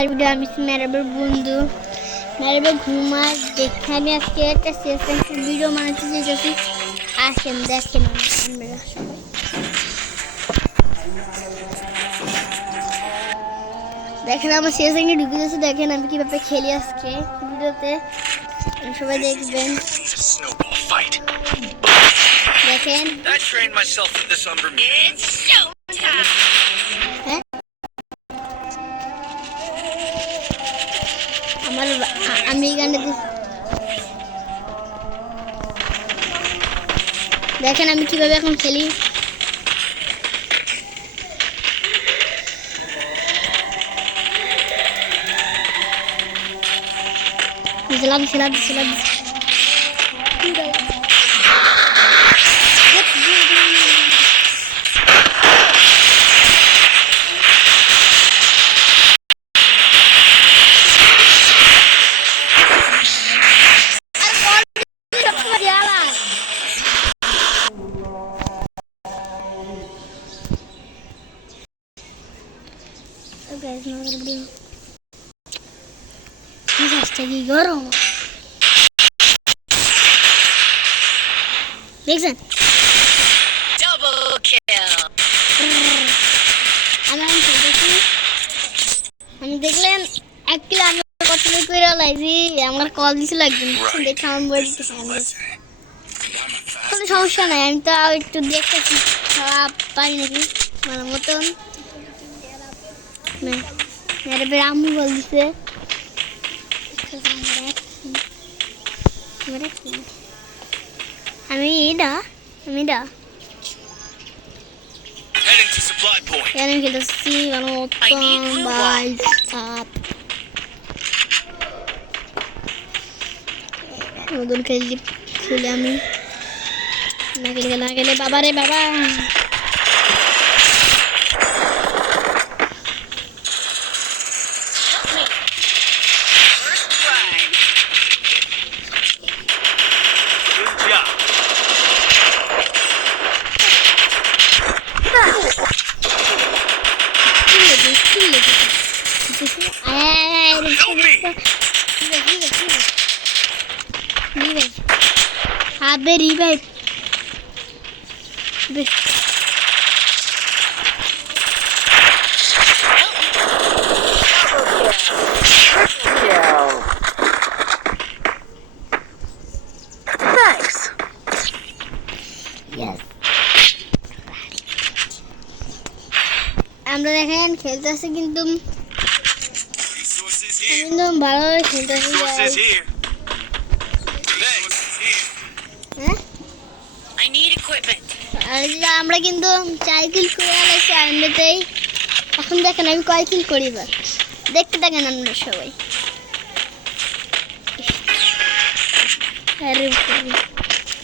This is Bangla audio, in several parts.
আমি মেরাবের বন্ধু মেরাবে ঘুমার দেখে আমি আজকে একটা সিএসএনসি ভিডিও বানাতে চেয়েছি। আসেন দেখেন আমরা দেখেন আমার সিএসএনসি ঢুকে যাচ্ছে। দেখেন আমি কিভাবে খেলি আজকে ভিডিওতে, সবাই দেখবেন। দেখেন আমার আমি এখানে দেখেন আমি কিভাবে এখন খেলি। দিলাম গরম দেখছেন। আমি দেখলেন এক কিলো আমি কত করে লাইছি। আমার কল দিছিল একদিন, দেখে আমার বই দিতেছে। কোনো সমস্যা নাই, আমি তো একটু দেখতেছি সব পারি নাকি আমার মতন। মেরে আম্মু বল দিছে আমি খেলতেছি নতুন খেলে আমি না গেলে বাবা রে বাবা। Revive. Thanks. Yes. আমরা দেখেন খেলতেছি কিন্তু ভালো খেলতেছি। আমরা কিন্তু 4 কিল করে আলাইছি আনন্দেতেই। এখন দেখেন আমি কয় কিল করি, এবার দেখতে থাকেন আমরা সবাই।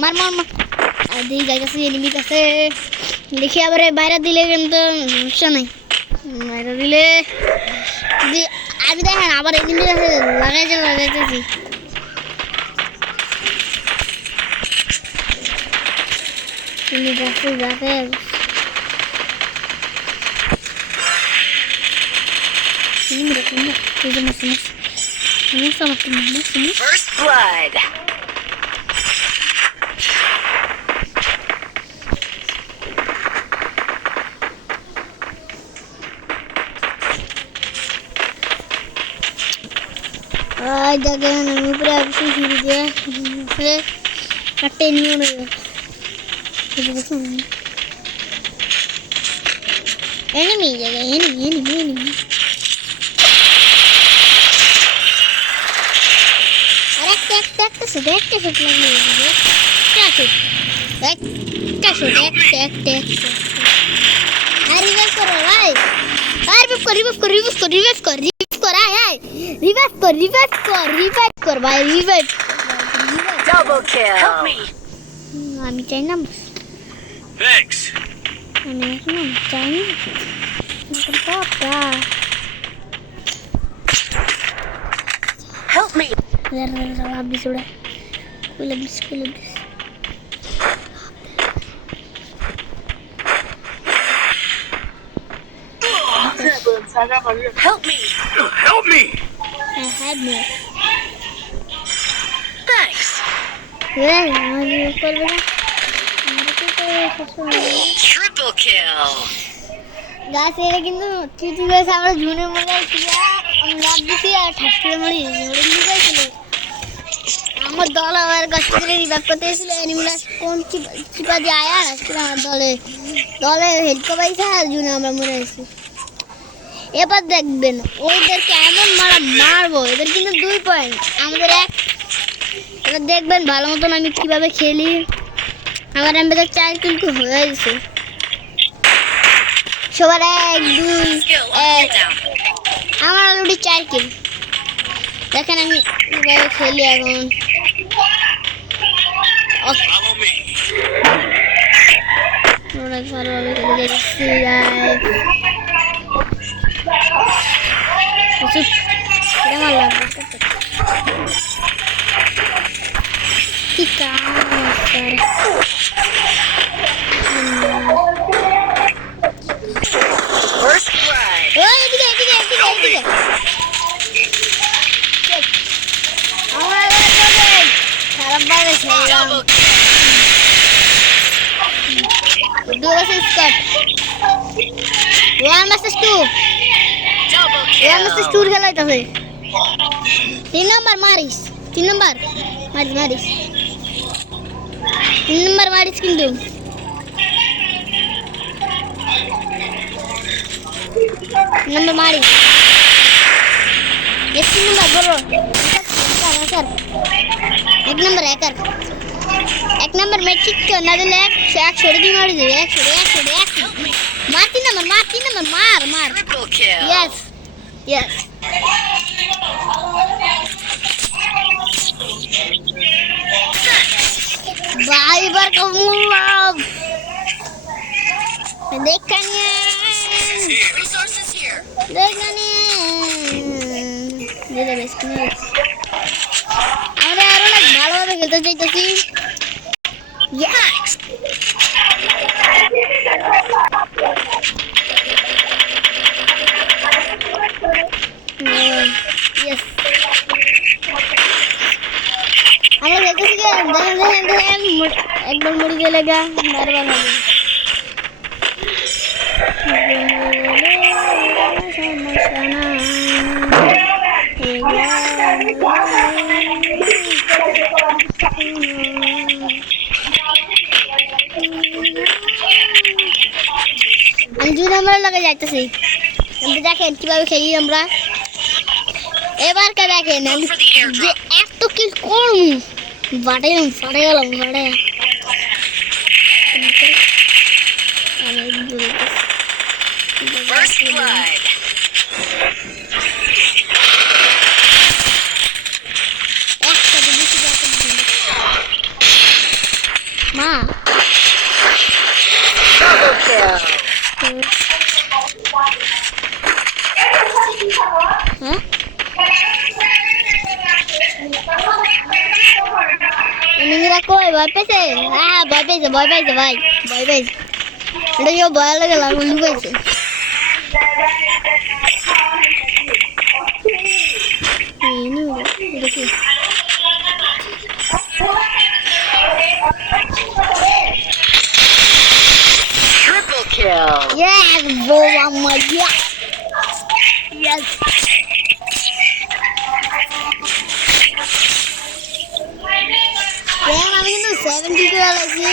মার মার মার দিয়ে যাইতেছি এনিমি কাছে। দেখি আবার বাইরে দিলে কিন্তু সমস্যা নাই, বাইরে দিলে আমি দেখেন আবার এনিমি কাছে লাগাইতেছি। Ini gagal. Ini mereka ini masih ini sama temennya sini. First blood. Jangan lupa subscribe ya. Katain dulu. Enemy. একটা শুট লাগবে। একটা শুট রিভাইভ করো ভাই, রিভাইভ কর ভাই, revive. Double kill. Help me. আমি চাই না। Thanks. আমি এখন চাই না। Help me. Habis udah. Habis. Help me. Help me! help me. Thanks. করবে না Triple kill. গাছ এটা কিন্তু চিঠি গাছ আমরা ঝুনের মধ্যে লাভ দিছি আর ঠাস করে মরি ওটা কিন্তু গাইছিল আমার দল আমার গাছ থেকে রিভাইভ করতে এসেছিল এনিমিরা কোন চিপা দিয়ে আয়া আজকে আমার দলে হেল্প পাইছে আর ঝুনে আমরা মরে আসছি এবার দেখবেন ওদেরকে এমন মারবো এদের কিন্তু 2 পয়েন্ট আমাদের 1 এবার দেখবেন ভালো মতন আমি কিভাবে খেলি আমার এমবেদের 4 কিন্তু হয়ে গেছে সবার 1 2 Skill 1 down. আমার অলরেডি 4 কিল দেখেন আমি কিভাবে খেলি এখন Follow me. অনেক ভালোভাবে খেলে যাচ্ছি গাইস এটা আমার লাগবে ঠিক আছে First blood. ওই এদিকে আমার খারাপ ভাবে খেললাম Double kill. দু versus Scott 1 versus 2 Double 1 versus 2 kill. খেলাইতাছে 3 নম্বর মারিস 3 নম্বর মারিস 3 নম্বর মারিস কিন্তু নম্বর মারিস 3 নম্বর বড় স্যার 1 নম্বর হ্যাকার 1 নম্বর ম্যাট্রিক না দিলে 100 ছড়ি মারি দে 100 মার 3 নম্বর মার Triple kill. yes भाई बार कमूलाब देखने Resources here. देखने दे बेस किने আমরা আরো অনেক ভালোভাবে খেলতে চাইতেছি Thanks. यस আমরা খেলতেছি দেখেন একবার মরে গেলেগা বারবার হবে সমস্যা আমি 2 নম্বর লগে যাইতেছি আপনি দেখেন কিভাবে খেলি আমরা এবার কে দেখেন আমি Go for the যে airdrop. এত কিল করব ফাটে গেলাম First blood. মা Double kill. হ্যাঁ এনিমিরা কই ভয় পেয়েছে হ্যাঁ ভয় পেয়েছে ভাই ভয় পেয়েছে এটা কেউ ভয় লাগে লুকাইছে Triple kill. Yes, bro, mama, yes. Yes. আমি কিন্তু 70 করে লাগছি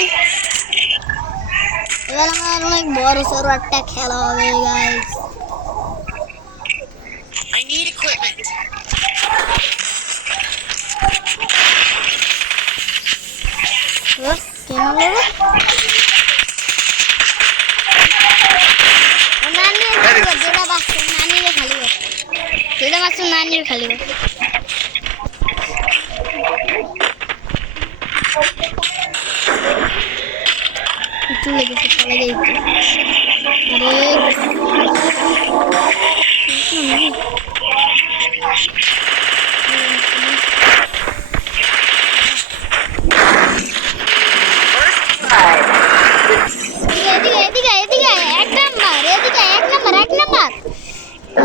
এবার আমার অনেক বড় সড়ো একটা খেলা হবে গাইস I need equipment. কেন বলো নানির খালি চলে গেছে চলে গেছে এদিকে এদিকে এক নাম্বার এদিকে এক নাম্বার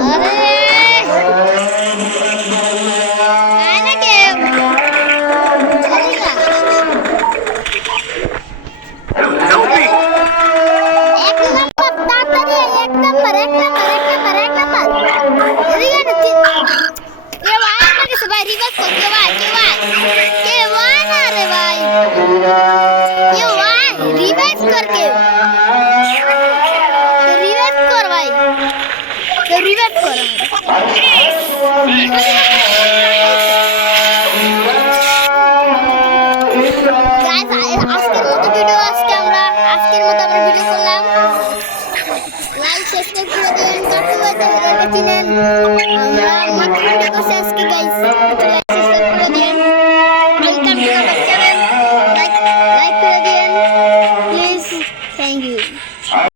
আরে রিভাইভ করো গাইস আজকের মতো ভিডিও করলাম লাইক সাবস্ক্রাইব করে দিন কাটু বাইতে ভিডিওটা চিনেন আমরা মাত্র ভিডিও করছি আজকে গাইস